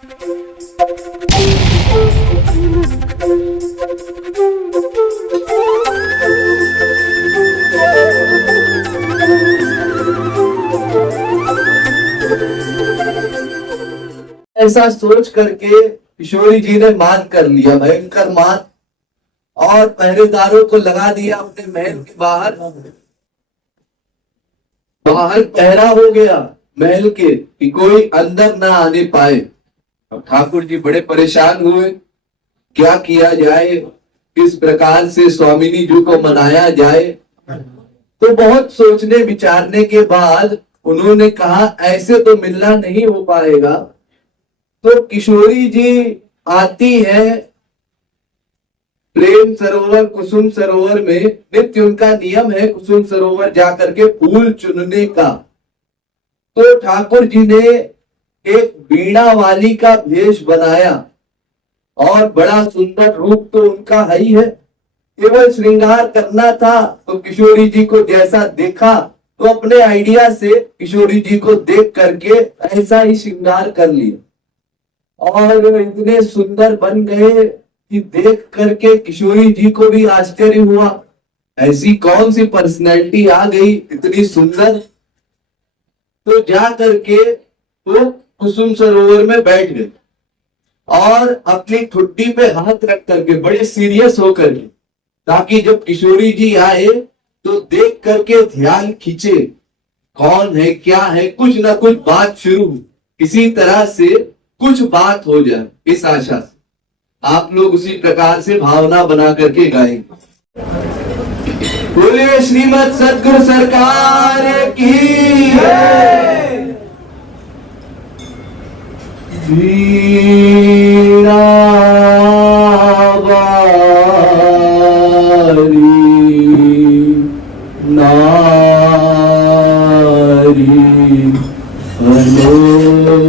ऐसा सोच करके किशोरी जी ने मान कर लिया, भयंकर मान, और पहरेदारों को लगा दिया अपने महल के बाहर। बाहर पहरा हो गया महल के कि कोई अंदर ना आने पाए। अब ठाकुर जी बड़े परेशान हुए, क्या किया जाए, किस प्रकार से स्वामिनी जी को मनाया जाए। तो बहुत सोचने विचारने के बाद उन्होंने कहा ऐसे तो मिलना नहीं हो पाएगा। तो किशोरी जी आती है प्रेम सरोवर, कुसुम सरोवर में। नित्य उनका नियम है कुसुम सरोवर जाकर के फूल चुनने का। तो ठाकुर जी ने एक वीणा वाली का भेष बनाया और बड़ा सुंदर रूप तो उनका है ही है, केवल श्रृंगार करना था। तो किशोरी जी को जैसा देखा तो अपने आइडिया से किशोरी जी को देख करके ऐसा ही श्रृंगार कर लिया और इतने सुंदर बन गए कि देख करके किशोरी जी को भी आश्चर्य हुआ, ऐसी कौन सी पर्सनैलिटी आ गई इतनी सुंदर। तो जा करके वो कुसुम सरोवर में बैठ गए और अपनी ठुड्डी पे हाथ रख करके बड़े सीरियस होकर, ताकि जब किशोरी जी आए तो देख करके ध्यान खींचे, कौन है क्या है, कुछ ना कुछ बात शुरू, किसी तरह से कुछ बात हो जाए, इस आशा से आप लोग उसी प्रकार से भावना बना करके गाएंगे। बोलिए श्रीमद सद्गुरु सरकार की जय। वीणा वाली नारी अनोखी,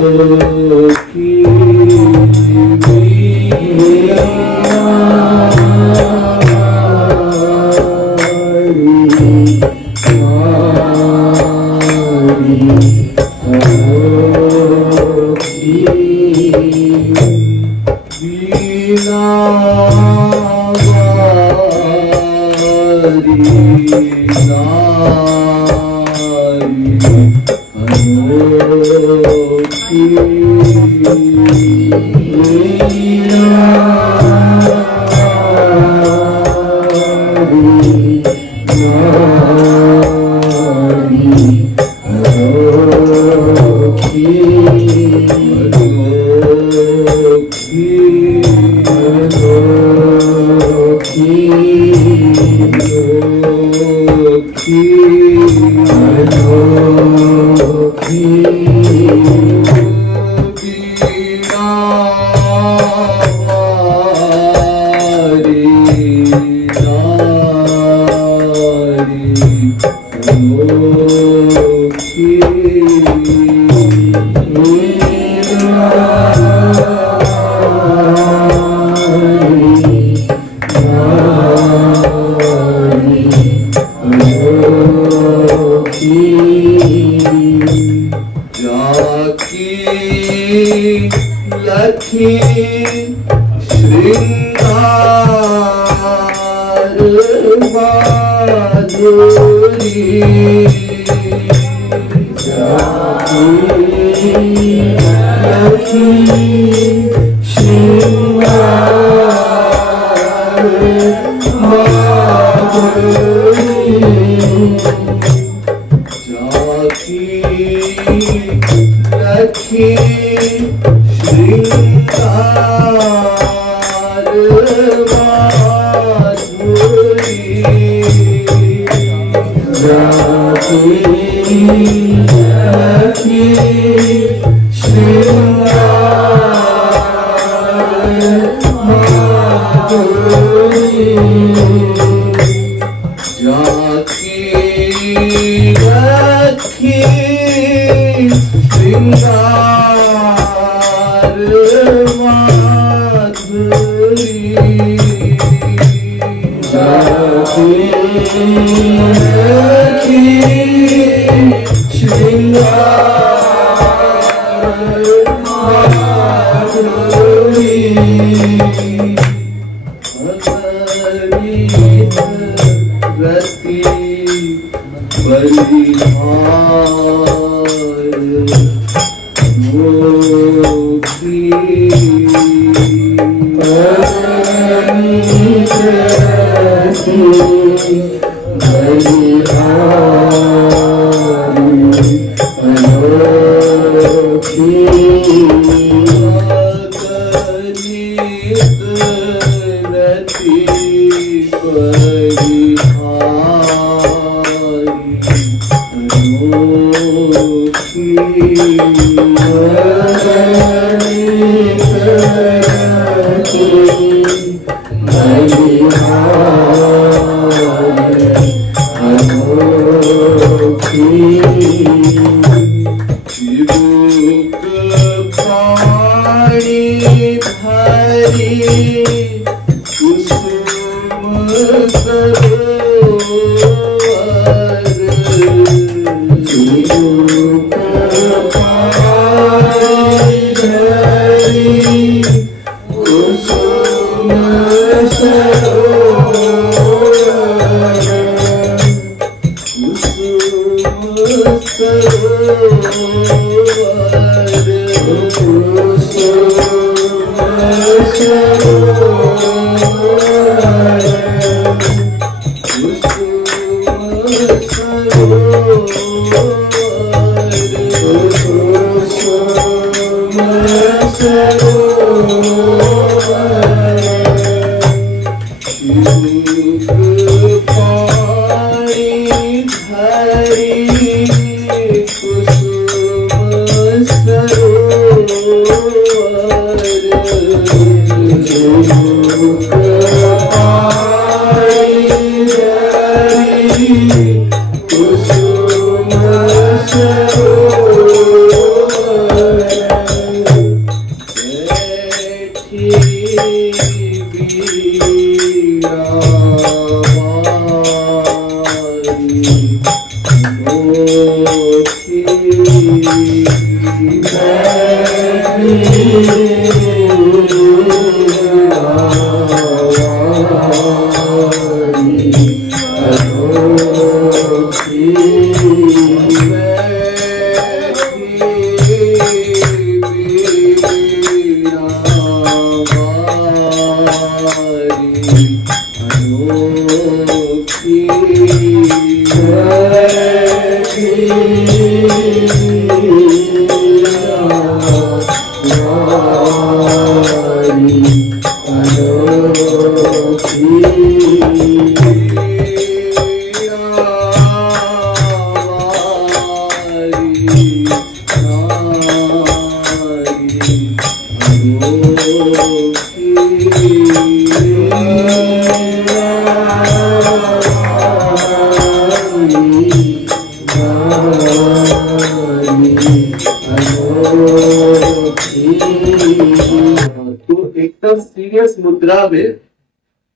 एकदम सीरियस मुद्रा में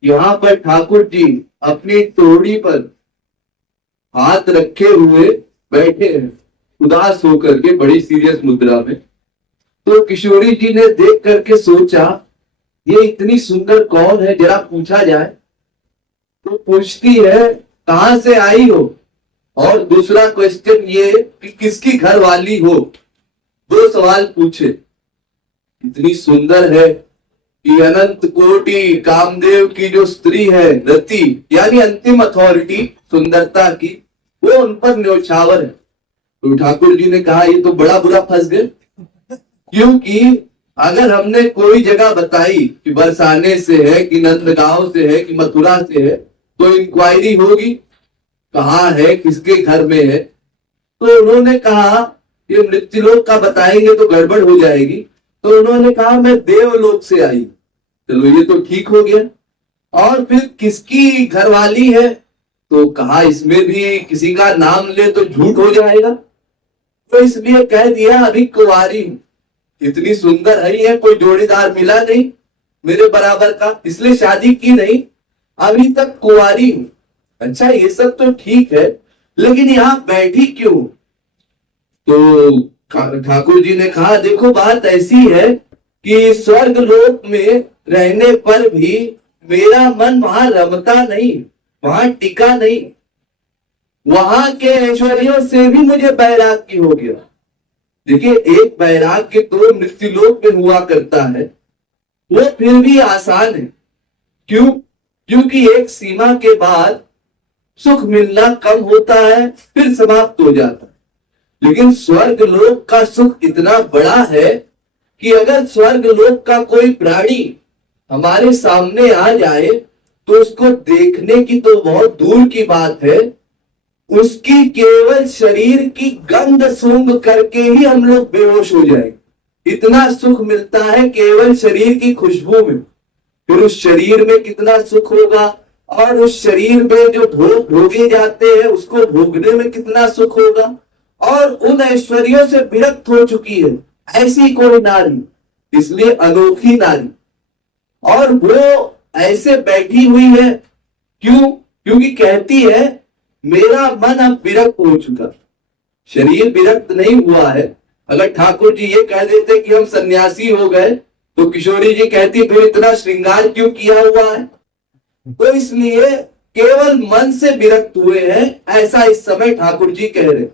यहाँ पर ठाकुर जी अपनी तोड़ी पर हाथ रखे हुए बैठे हैं, उदास होकर के, बड़ी सीरियस मुद्रा में। तो किशोरी जी ने देख करके सोचा ये इतनी सुंदर कौन है, जरा पूछा जाए। तो पूछती है कहां से आई हो, और दूसरा क्वेश्चन ये कि किसकी घर वाली हो। दो सवाल पूछे। इतनी सुंदर है कि अनंत कोटि कामदेव की जो स्त्री है रति, यानी अंतिम अथॉरिटी सुंदरता की, वो उन पर न्योछावर है। तो ठाकुर जी ने कहा ये तो बड़ा बुरा फंस गए, क्योंकि अगर हमने कोई जगह बताई कि बरसाने से है कि नंदगांव से है कि मथुरा से है, तो इंक्वायरी होगी कहाँ है, किसके घर में है। तो उन्होंने कहा ये मृत्युलोक का बताएंगे तो गड़बड़ हो जाएगी। तो उन्होंने कहा मैं देवलोक से आई। चलो ये तो ठीक हो गया। और फिर किसकी घरवाली है, तो कहा इसमें भी किसी का नाम ले तो झूठ हो जाएगा, तो इसलिए कह दिया अभी कुंवारी हूं। इतनी सुंदर है, कोई जोड़ीदार मिला नहीं मेरे बराबर का, इसलिए शादी की नहीं, अभी तक कुंवारी हूं। अच्छा ये सब तो ठीक है, लेकिन यहाँ बैठी क्यों। तो ठाकुर जी ने कहा देखो बात ऐसी है कि स्वर्ग लोक में रहने पर भी मेरा मन वहां रमता नहीं, वहां टिका नहीं। वहां के ऐश्वर्यों से भी मुझे वैराग्य हो गया। देखिए, एक वैराग्य तो मृत्युलोक में हुआ करता है, वो फिर भी आसान है। क्यों? क्योंकि एक सीमा के बाद सुख मिलना कम होता है, फिर समाप्त हो जाता है। लेकिन स्वर्ग लोक का सुख इतना बड़ा है कि अगर स्वर्ग लोक का कोई प्राणी हमारे सामने आ जाए तो उसको देखने की तो बहुत दूर की बात है, उसकी केवल शरीर की गंध सूंघ करके ही हम लोग बेहोश हो जाएंगे। इतना सुख मिलता है केवल शरीर की खुशबू में। फिर उस शरीर में कितना सुख होगा, और उस शरीर में जो भोग भोगे जाते हैं उसको भोगने में कितना सुख होगा। और उन ऐश्वर्यों से विरक्त हो चुकी है ऐसी कोई नारी, इसलिए अनोखी नारी, और वो ऐसे बैठी हुई है। क्यों? क्योंकि कहती है मेरा मन अब विरक्त हो चुका। शरीर विरक्त नहीं हुआ है। अगर ठाकुर जी ये कह देते कि हम सन्यासी हो गए तो किशोरी जी कहती फिर इतना श्रृंगार क्यों किया हुआ है। तो इसलिए केवल मन से विरक्त हुए हैं, ऐसा इस समय ठाकुर जी कह रहे।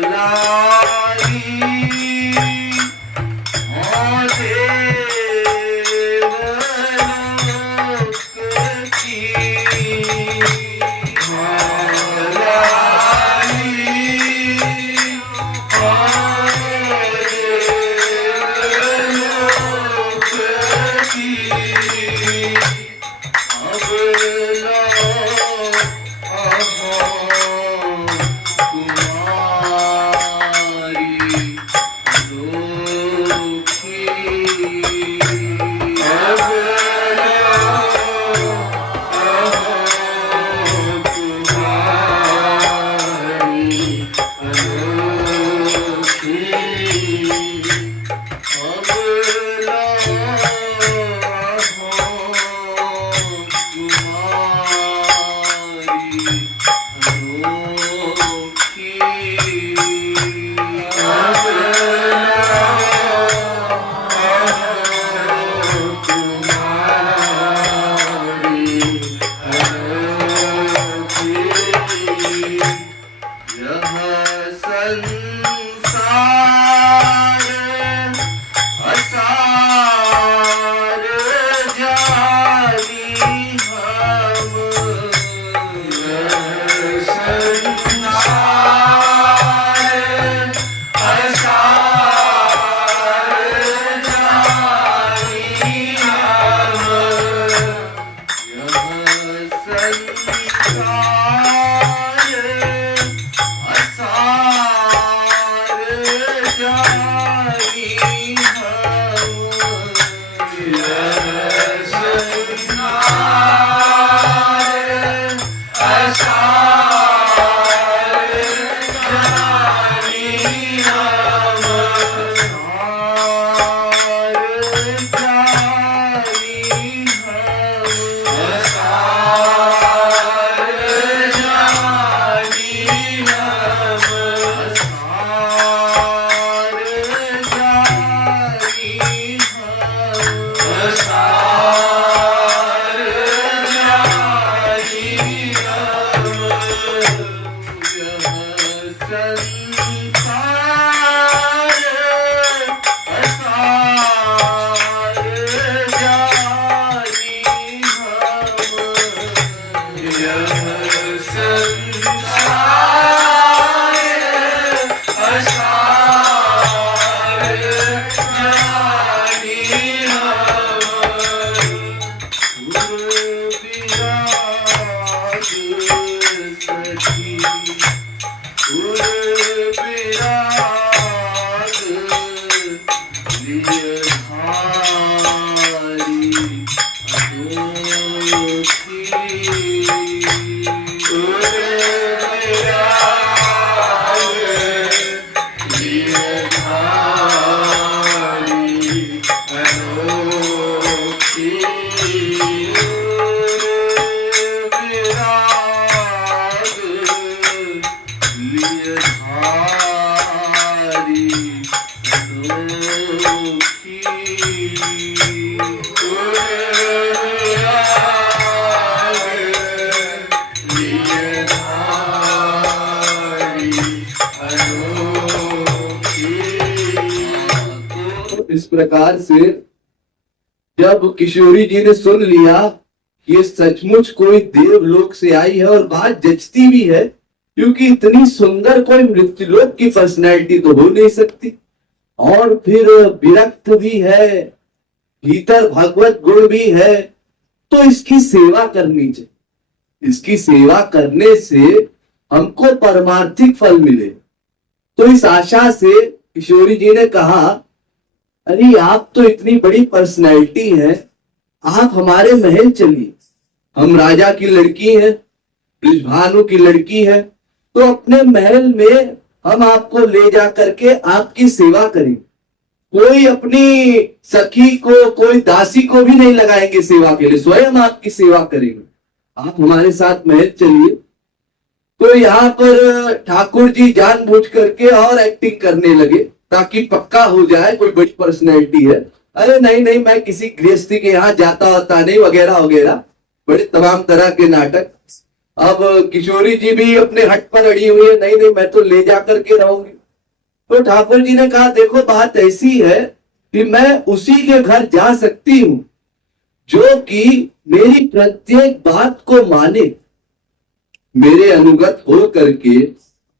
Allah संसार असार जानी हम, संसार असार जानी हम, संसार असार जानी इस प्रकार से जब किशोरी जी ने सुन लिया कि ये सचमुच कोई देवलोक से आई है और बात जचती भी है, क्योंकि इतनी सुंदर कोई मृत्युलोक की पर्सनैलिटी तो हो नहीं सकती, और फिर विरक्त भी है, भीतर भगवत गुण भी है, तो इसकी सेवा करनी चाहिए। इसकी सेवा करने से हमको परमार्थिक फल मिले। तो इस आशा से किशोरी जी ने कहा, अरे आप तो इतनी बड़ी पर्सनैलिटी है, आप हमारे महल चलिए। हम राजा की लड़की है, बृषभानु की लड़की है, तो अपने महल में हम आपको ले जा करके आपकी सेवा करेंगे। कोई अपनी सखी को, कोई दासी को भी नहीं लगाएंगे सेवा के लिए, स्वयं आपकी सेवा करेंगे। आप हमारे साथ महल चलिए। तो यहाँ पर ठाकुर जी जानबूझ करके और एक्टिंग करने लगे ताकि पक्का हो जाए कोई बड़ी पर्सनैलिटी है। अरे नहीं नहीं, मैं किसी गृहस्थी के यहाँ जाता होता नहीं, वगैरह वगैरह, बड़े तमाम तरह के नाटक। अब किशोरी जी भी अपने हट पर अड़ी हुई है, नहीं नहीं मैं तो ले जा करके रहूंगी। तो ठाकुर जी ने कहा, देखो बात ऐसी है कि मैं उसी के घर जा सकती हूं जो कि मेरी प्रत्येक बात को माने, मेरे अनुगत हो करके,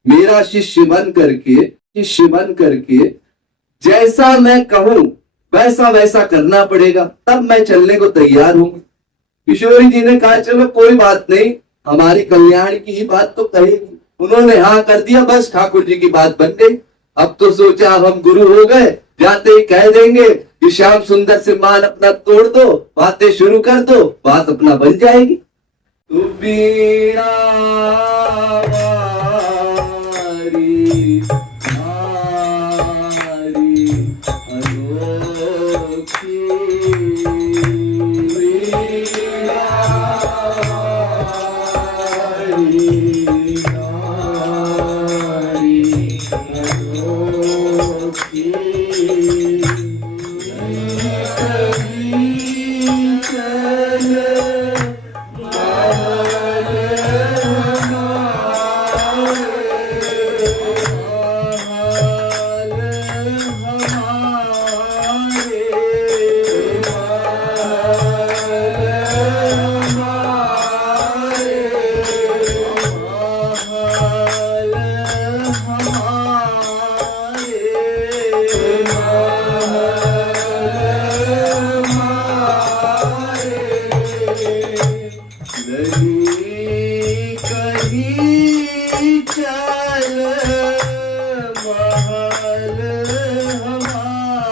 मेरा शिष्य बन करके जैसा मैं कहूं वैसा वैसा करना पड़ेगा, तब मैं चलने को तैयार हूं। किशोरी जी ने कहा, चलो कोई बात नहीं, हमारी कल्याण की ही बात तो कहेगी। उन्होंने हाँ कर दिया, बस ठाकुर जी की बात बन गई। अब तो सोचा अब हम गुरु हो गए, जाते ही कह देंगे कि श्याम सुंदर से मान अपना तोड़ दो, बातें शुरू कर दो, बात अपना बन जाएगी। तू बीणा महल हमारे